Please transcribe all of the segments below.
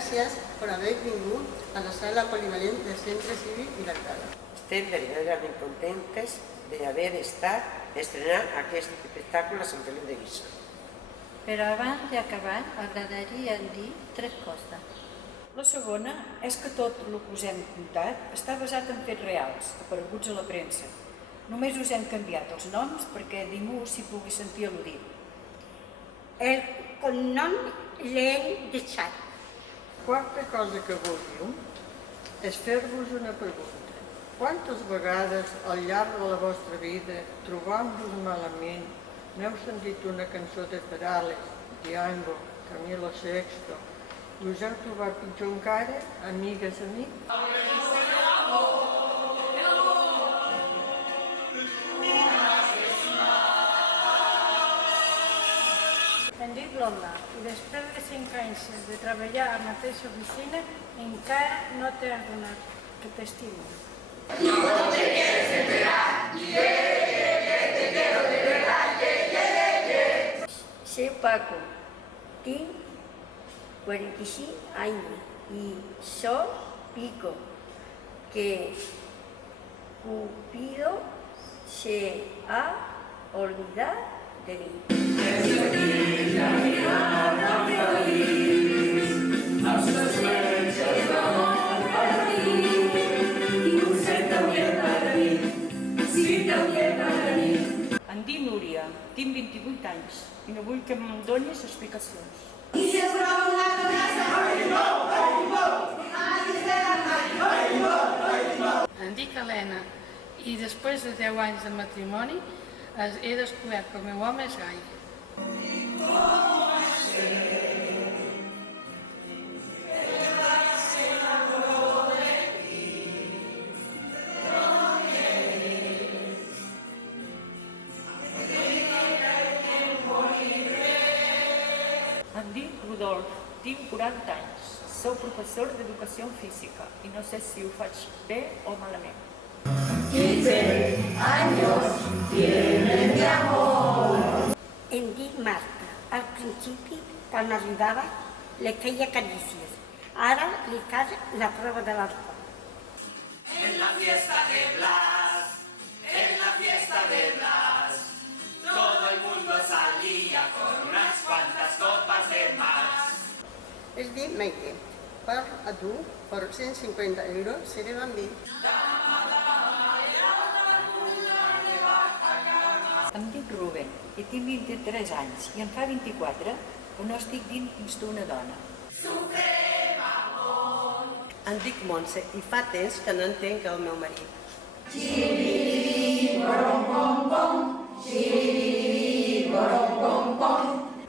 gràcies per haver vingut a la sala polivalent del Centre Cívic i l'Arcada. Estem verdaderament contentes d'haver estat estrenant aquest espectacle a Sant Feliu de Guíxols. Però abans d'acabar, agradaria dir 3 coses. La segona és que tot el que us hem contat està basat en fets reals, apareguts a la premsa. Només us hem canviat els noms perquè ningú s'hi pugui sentir al·ludit. El cognom l'hem deixat. Quarta cosa que voldríem és fer-vos una pregunta. Quantes vegades al llarg de la vostra vida, trobant-vos malament, n'heu sentit una cançó de Perales, Django, Camilo Sexto, i us heu trobat pitjor encara, amigues, amics? Em dic Lola i després de 5 anys de treballar a la mateixa oficina encara no t'he adonat que t'estimo. No te quieres enterar, te quiero de verdad, Soy Paco, tinc 45 anys i soc Pico, que Cupido se ha olvidado de mí. Em dic Núria, tinc 28 anys i no vull que em donis explicacions. Em dic Helena i després de 10 anys de matrimoni he descobert que el meu home és gai. Em dic Rodolf, tinc 40 anys, sou professor d'educació física i no sé si ho faig bé o malament. 15 años tiene mi amor. Em dic Marta. Al principi, quan arribava, li feia carícies. Ara li faig la prova de l'alcohol. En la fiesta de Blas, todo el mundo salía con unas cuantas copas de más. Es dic Maite. Per a tu, per 150 euros, seré amb mi. Em dic Ruben i tinc 23 anys i em fa 24 que no estic dins d'una dona. Em dic Montse i fa temps que no entenc el meu marit.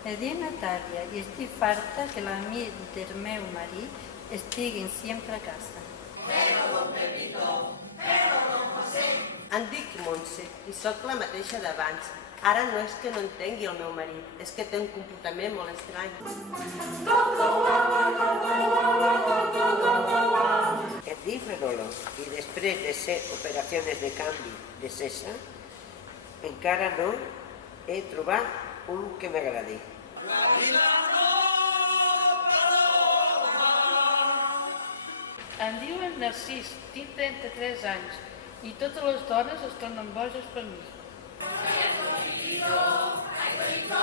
Em dic Natàlia i estic farta que l'amic del meu marit estiguin sempre a casa. Em dic Montse i sóc la mateixa d'abans. Ara no és que no entengui el meu marit, és que té un comportament molt estrany. Em dic Manolo i després de ser operacions de canvi de cessa, encara no he trobat un que m'agradi. Em diuen Narcís, tinc 33 anys i totes les dones es tornen boges per mi. Ay, bonito,